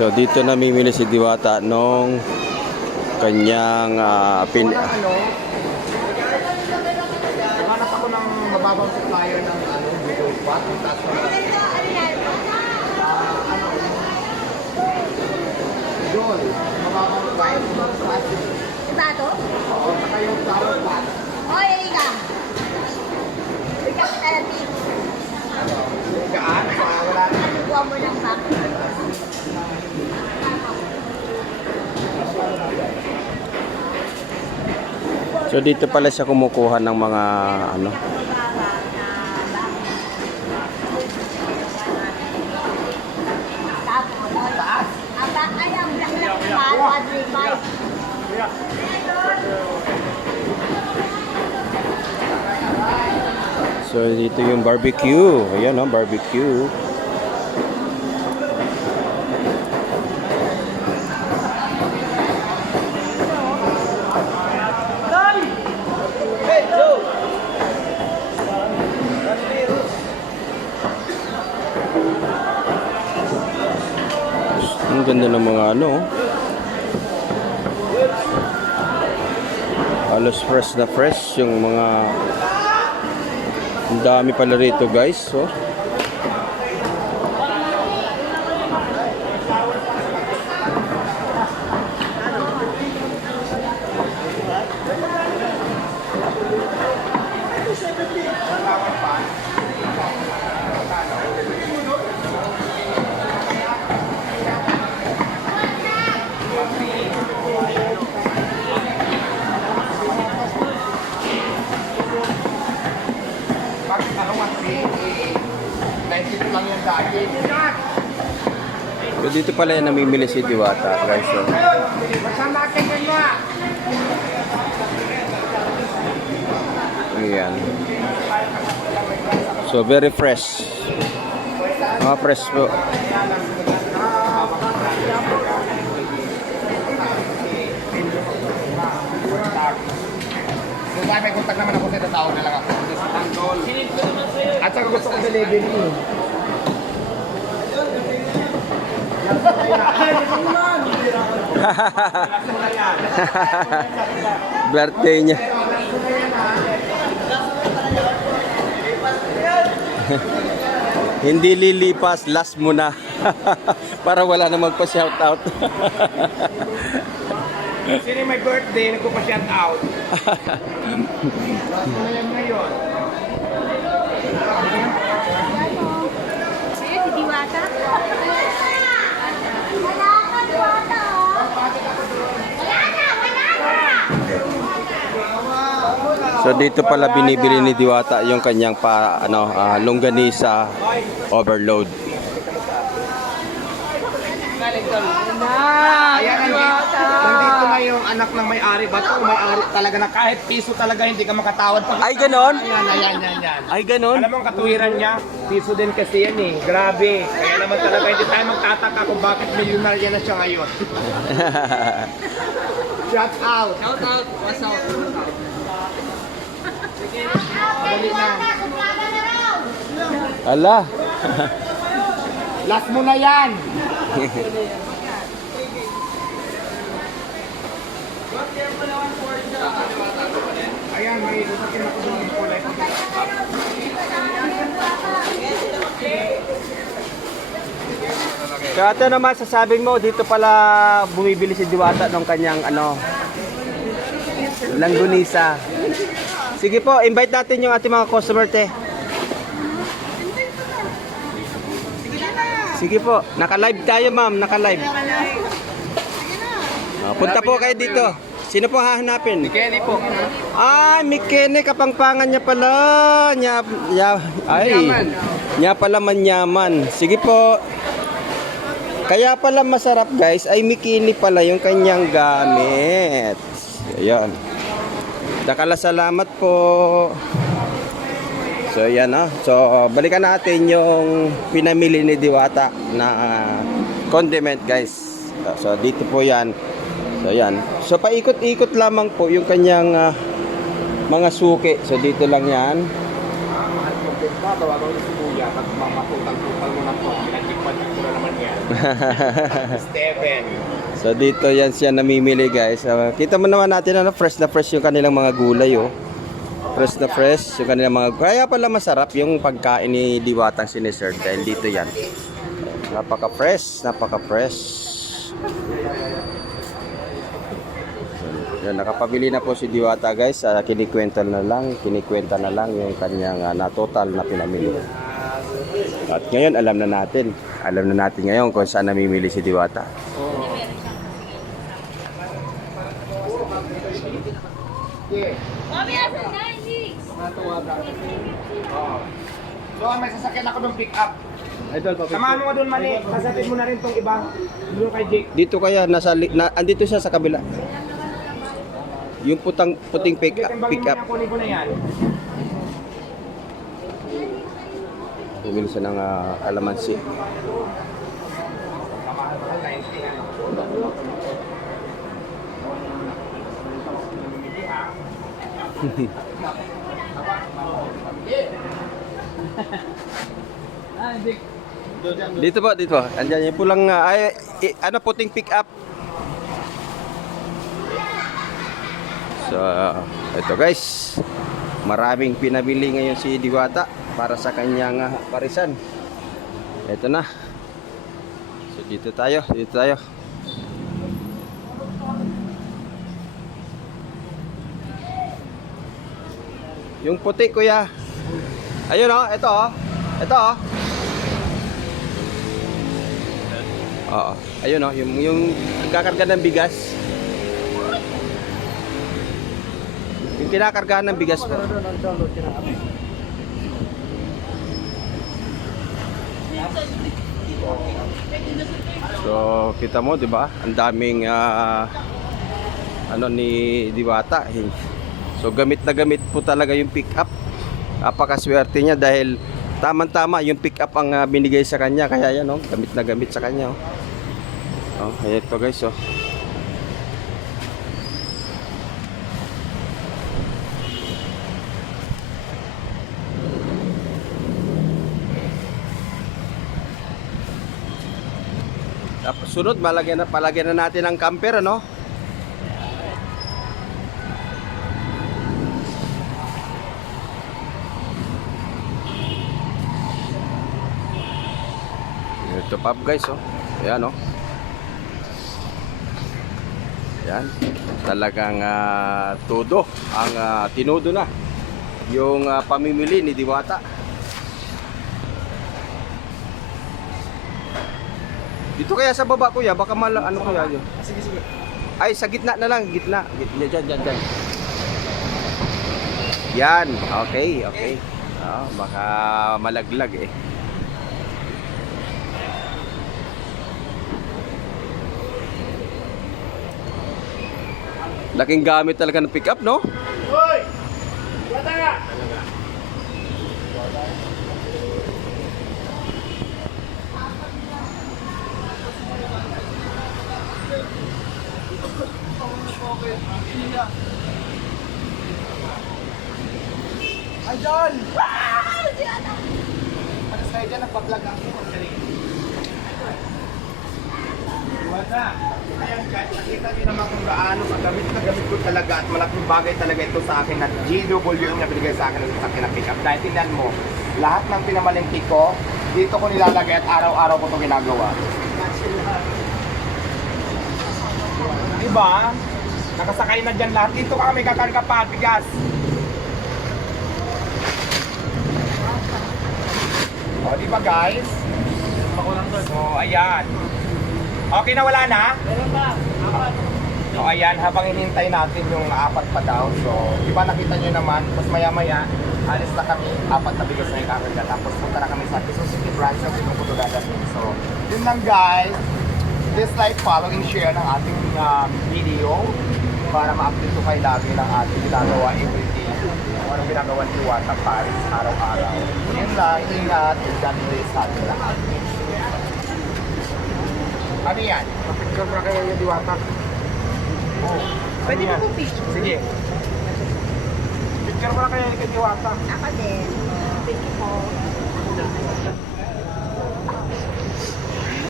So dito namimili si Diwata nung kanyang ah, pin ano, hanap ako ng mababang supplier ng ano, noodle pot. Lang. Ah, ano, Yun, mababang supplier ng noodle pot. Tato? Oo, saka yung sour pot. Hoy, Erika! Erika, kita lang dito. Gaan, wala na. Ano buwan mo ng pack? So dito pala siya kumukuha ng mga ano Tapos, taas. Aba, ay, ang black-black pa, 135. So dito yung barbecue. Ayan oh, barbecue. Ang ganda ng mga ano. oh. Halos fresh na fresh yung mga ang dami pala rito guys. Oh. So dito pala yung namimili si Diwata guys. Oh. Yun mo? Ayan. So very fresh. Mga fresh po. Kung may contact naman ako sa tao na lang ako. At saka gusto ko delivery. Birthday niya. Hindi lilipas, last mo na. Para wala na magpa-shoutout. Sino yung may birthday, nagpo-shout out. Last mo na yan ngayon. Sa'yo, si Diwata? Wala ka, Diwata, oh. Wala na, wala na! So dito pala binibili ni Diwata yung kanyang pa ano ah, longganisa overload. Ayan, nandito, nandito na yung anak ng may-ari. Ba't yung may-ari talaga na kahit piso talaga hindi ka makatawad. Pag Ay ganon? Ayan, ayan, ayan, ayan. Ay ganon? Alam mo ang katuwiran niya, piso din kasi yan eh. Grabe. Kaya naman talaga hindi tayo magtataka kung bakit milyonarya na siya ngayon. Shout out. Shout out. What's up? Dali na. Ala. Last mo na yan. Ayan, may. So ito naman sasabing mo dito pala bumibili si Diwata ng kanyang ano langgunisa. Sige po, invite natin yung ating mga customer te. Sige po, naka-live tayo ma'am, naka-live. Ah, punta po kayo dito. Sino po hahanapin? Kelly po. Ah, Mikene, kapangpangan niya pala. Nya, ya, ay. Manyaman. Nya pala manyaman. Sige po. Kaya pala masarap guys, ay Mikini pala yung kanyang gamit. Ayan. Dakala salamat po. So yan ah. So balikan natin yung pinamili ni Diwata na ah, condiment guys. So dito po yan. So yan. So paikot-ikot lamang po yung kanyang ah, mga suki. So dito lang yan. So dito yan siya namimili guys. So, kita mo naman natin ano, fresh na fresh yung kanilang mga gulay oh. Fresh na fresh yung kanilang mga Kaya pala masarap yung pagkain ni Diwatang siniserve dahil dito yan. Napaka fresh, napaka fresh. Yan, nakapabili na po si Diwata guys. Uh, kinikwenta na lang, kinikwenta na lang yung kanyang ah, na total na pinamili. At ngayon alam na natin. Alam na natin ngayon kung saan namimili si Diwata. Mami, asan na? Hindi. Doon, may sasakyan ako ng pick up. Samahan mo nga doon, Mani. Kasapit mo na rin tong iba. Doon kay Jake. Dito kaya nasa li- na, andito siya sa kabila. Yung putang puting pick up, pick up. kunin ko na yan. Bumili siya ng ah, kalamansi. Samahan mo na 90 yan. Namimili, ha? Dito po, dito. Andiyan yung pulang ah, ay i- ano puting pick up. So, ito guys. Maraming pinabili ngayon si Diwata para sa kanyang ah, parisan. Ito na. So, dito tayo, dito tayo. Yung puti, kuya. Ayun oh, ito oh. Ito oh. Oo. Ayun oh, yung yung kakarga ng bigas. Yung kinakargahan ng bigas po. So, kita mo, 'di ba? Ang daming ah, ano ni Diwata. So, gamit na gamit po talaga yung pick up. Napakaswerte niya dahil tamang-tama yung pick up ang ah, binigay sa kanya. Kaya yan, oh, gamit na gamit sa kanya. Oh, oh ito guys, oh. Tapos sunod, malagyan na, palagyan na natin ang camper, ano? Ito pub guys, oh. Ayan, oh. Ayan. Talagang ah, todo ang ah, tinudo na yung ah, pamimili ni Diwata. Dito kaya sa baba kuya, baka mala ano kuya yun? Sige, sige. Ay, sa gitna na lang, gitna. Gitna dyan, dyan, dyan. Yan, okay, okay. Ah, baka malaglag eh. Laking gamit talaga ng pick-up, no? Hoy! Bata nga! Ay, John! Ano sa'yo dyan? Nagpa-vlog ako. Wala. Ayan guys, nakita niyo naman kung gaano kagamit na gamit ko talaga at malaking bagay talaga ito sa akin at GW yung nabigay sa akin ng sasakyan na pick-up. Dahil tingnan mo, lahat ng pinamalingki ko, dito ko nilalagay at araw-araw ko ito ginagawa. Diba? Nakasakay na dyan lahat. Dito ka kami kakarga pa, bigas. O, di ba guys? So, ayan. Okay na wala na? So ayan, habang hinintay natin yung apat pa daw. So, di ba nakita nyo naman, mas maya-maya, alis na kami, apat na bigas na kakarga. Tapos punta na kami sa Quezon City branch ng Pitong Puto dadating. So, yun lang guys. Please like, follow, and share ng ating um, video para ma-update ko kayo lagi ng ating ginagawa everyday. Kung anong ginagawa ni Wata Paris araw-araw. Yun lang, ingat, and God bless sa ating lahat. Ano yan? Picture mo na kayo yung diwata. Oh. Pwede mo po picture? Sige. Picture mo na kayo yung diwata. Ako din. Thank you po.